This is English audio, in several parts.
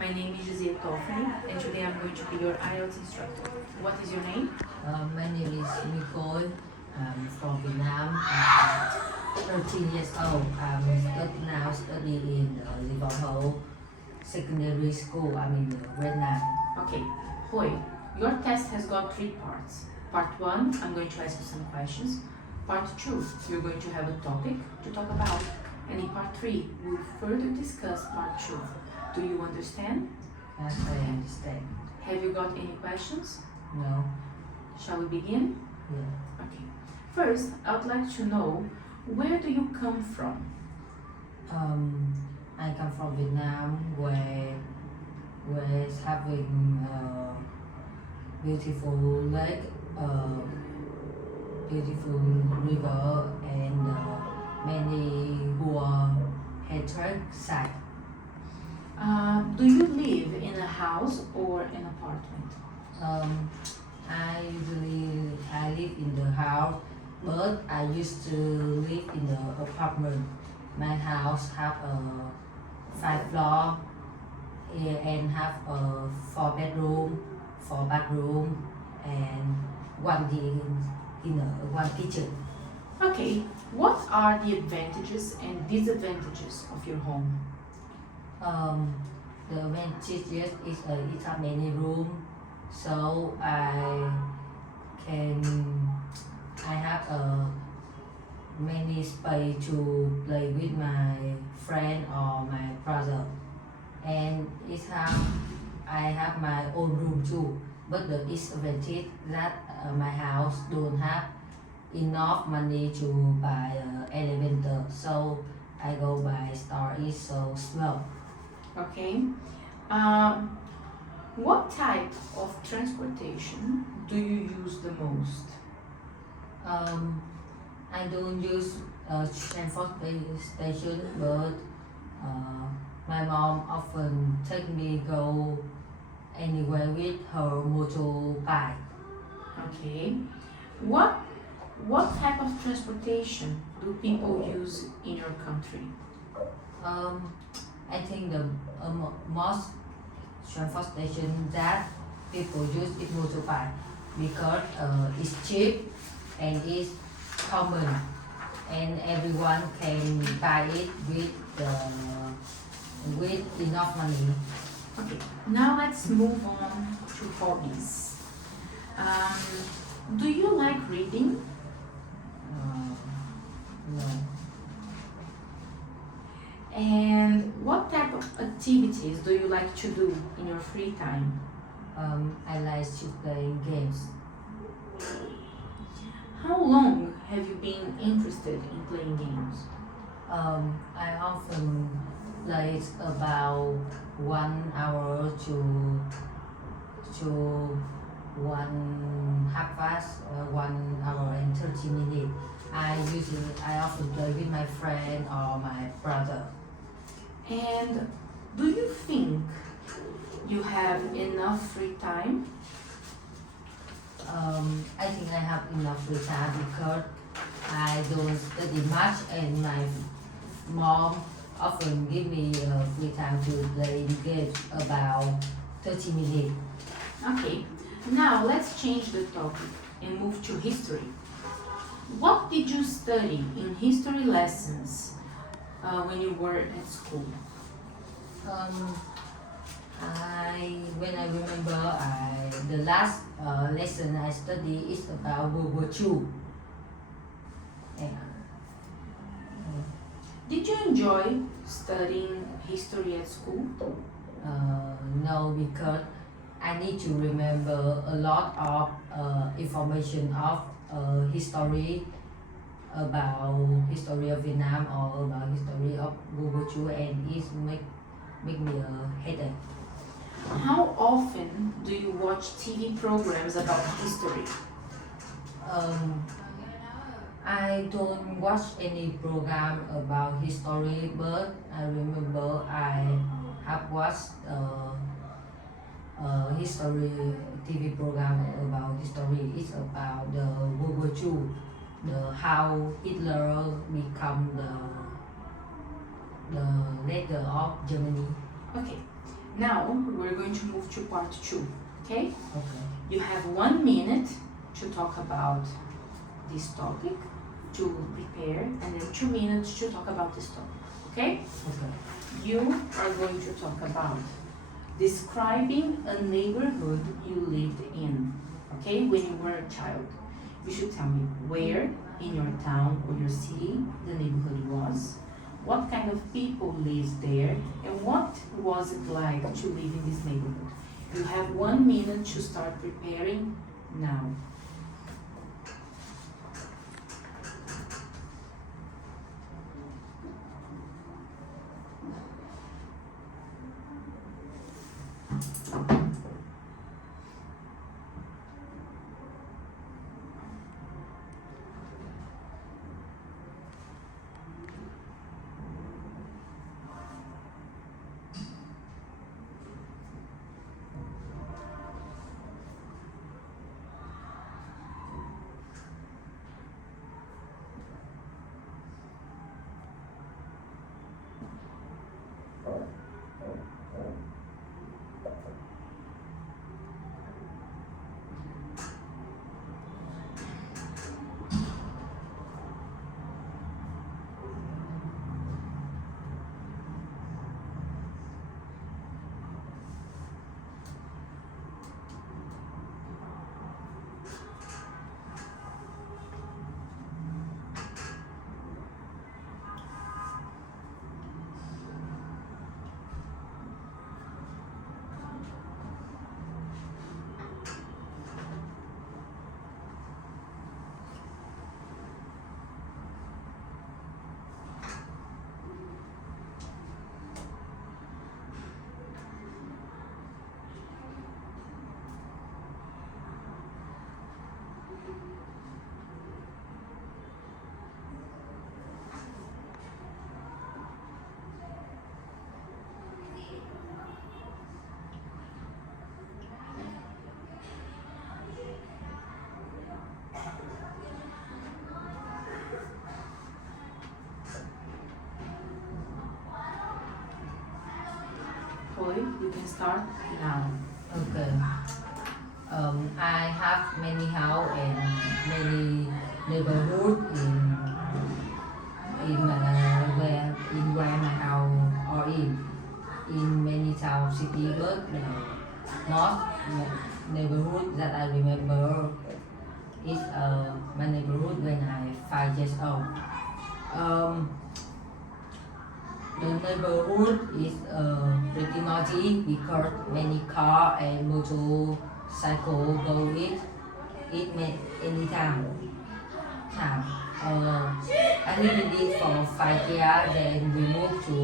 My name is GIY, and today I'm going to be your IELTS instructor. What is your name? My name is Khôi. I'm from Vietnam. I'm 13 years old. I'm now studying in GIY secondary school. I'm in Vietnam. Okay, Khôi, your test has got 3 parts. Part 1, I'm going to ask you some questions. Part 2, you're going to have a topic to talk about. And in part 3, we'll further discuss part 2. Do you understand? Yes, I understand. Have you got any questions? No. Shall we begin? Yeah. Okay. First, I would like to know, where do you come from? I come from Vietnam, where it's having a beautiful lake, beautiful river, and many who are heritage site. Do you live in a house or an apartment? I live in the house, but I used to live in the apartment. My house have a 5 floor and have a 4 bedroom, 4 bathroom, and 1 dinner, 1 kitchen. Okay, what are the advantages and disadvantages of your home? The advantages is it have many room, so I have many space to play with my friend or my brother, and I have my own room too. But the disadvantage that my house don't have enough money to buy elevator, so I go by store. It's so small. Okay. What type of transportation do you use the most? I don't use transportation, but my mom often take me go anywhere with her motorbike. Okay. What type of transportation do people use in your country? I think the most transportation that people use is motorbike because it's cheap and it's common, and everyone can buy it with enough money. Okay, now let's move on to hobbies. Do you like reading? No. And what type of activities do you like to do in your free time? I like to play games. How long have you been interested in playing games? I often play about 1 hour to 1/2 past 1 hour and 30 minutes. I often play with my friend or my brother. And do you think you have enough free time? I think I have enough free time because I don't study much, and my mom often give me free time to play the game about 30 minutes. Okay, now let's change the topic and move to history. What did you study in history lessons when you were at school? When I remember, the last lesson I studied is about World War II. Did you enjoy studying history at school? No, because I need to remember a lot of information of history, about history of Vietnam or about history of World War II, and it make me a headache. How often do you watch TV programs about history? I don't watch any program about history, but I remember I have watched history TV program about history. It's about the World War II, how Hitler become the leader of Germany. Okay, Now we're going to move to part 2, okay? Okay. You have 1 minute to talk about this topic, to prepare, and then 2 minutes to talk about this topic, okay? Okay. You are going to talk about describing a neighborhood you lived in, okay, when you were a child. You should tell me where in your town or your city the neighborhood was, what kind of people lived there, and what was it like to live in this neighborhood. You have 1 minute to start preparing now. Khôi, you can start now. Okay. I have many house and many neighborhood in where my house or in many town city, but the most neighborhood that I remember is my neighborhood when I 5 years old. The neighborhood is pretty noisy because many car and motorcycle go it anytime. I lived in it for 5 years, then we moved to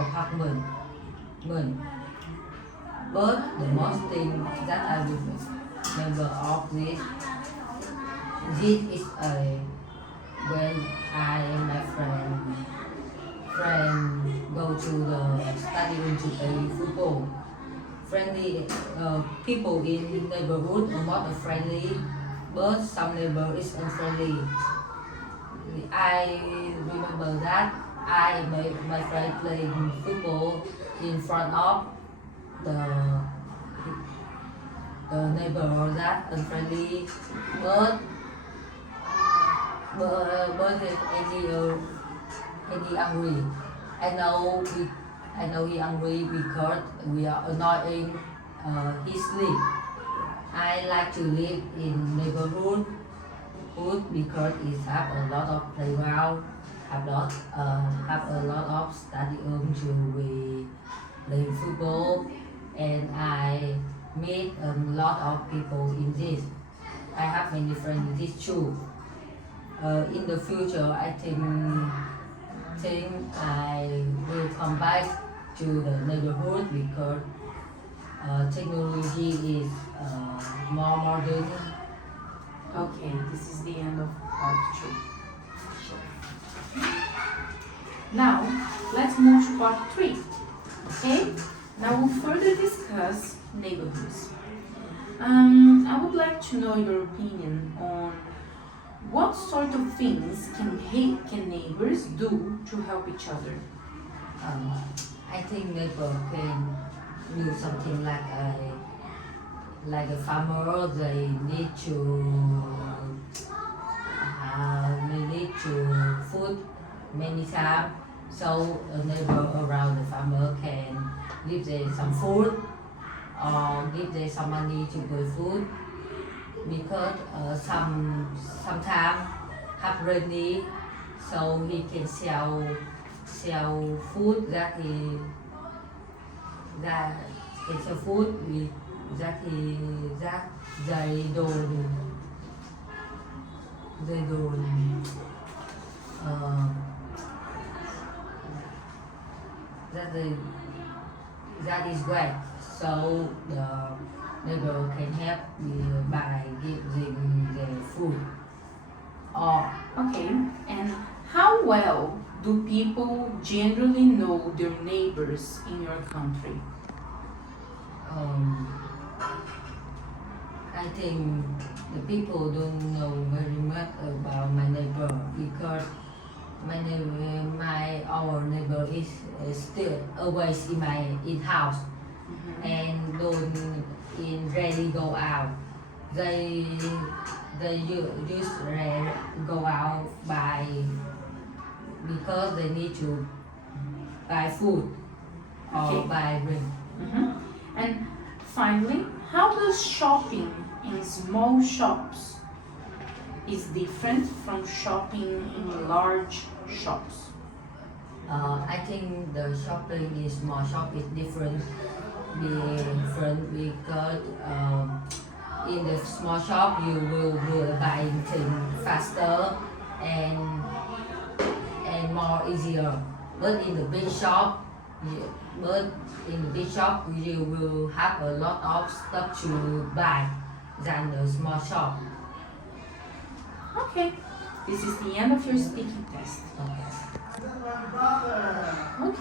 apartment. But the most thing that I remember of this is when I and my friend go to the stadium to play football. Friendly people in neighborhood are not friendly, but some neighbor is unfriendly. I remember that I and my friend playing football in front of the neighbor that unfriendly, but any angry. I know he angry because we are annoying his sleep. I like to live in neighborhood because it have a lot of playground, have a lot of stadium to we play football, and I meet a lot of people in this. I have many friends in this too. In the future, I think I will come back to the neighborhood because technology is more modern. Okay, this is the end of part 2. Now, let's move to part 3. Okay? Now we'll further discuss neighborhoods. I would like to know your opinion on what sort of things can neighbors do to help each other. I think neighbor can do something like a farmer. They need to food many times, so a neighbor around the farmer can give them some food or give them some money to buy food, because sometimes have rainy, so he can sell food that can sell food with that they don't that is great. So the neighbor can help by giving the food. Or Okay, and how well do people generally know their neighbors in your country? I think the people don't know very much about my neighbor, because our neighbor is still always in house and don't rarely go out. They just rarely go out because they need to buy food or Okay. buy drink. And finally, how does shopping in small shops is different from shopping in large shops? I think the shopping in small shop is different because in the small shop you will buy things faster and more easier. But in the big shop, you will have a lot of stuff to buy than the small shop. Okay, this is the end of your speaking test. Okay.